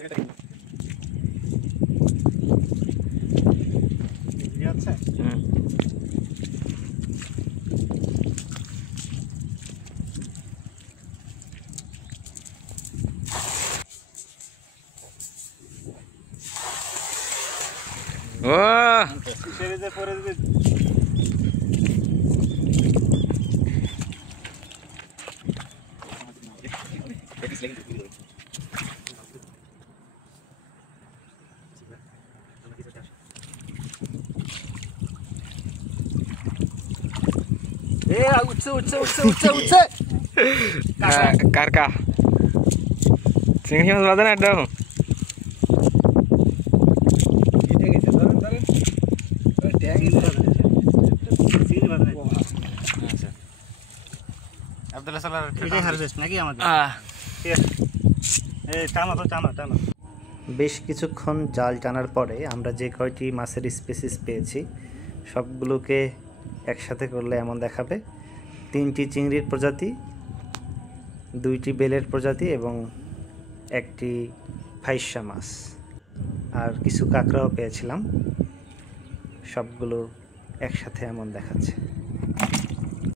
ও কারকা চিংড়ি মাছ বাঁধে না একদম বেশ কিছুক্ষণ জাল টানার পরে আমরা যে কয়টি মাছের স্পিসিস পেয়েছি সবগুলোকে একসাথে করলে এমন দেখাবে 3টি চিংড়ির প্রজাতি, 2টি বেলের প্রজাতি এবং 1টি ফাইসা মাছ, আর কিছু কাঁকড়াও পেয়েছিলাম। সবগুলো একসাথে এমন দেখাচ্ছে।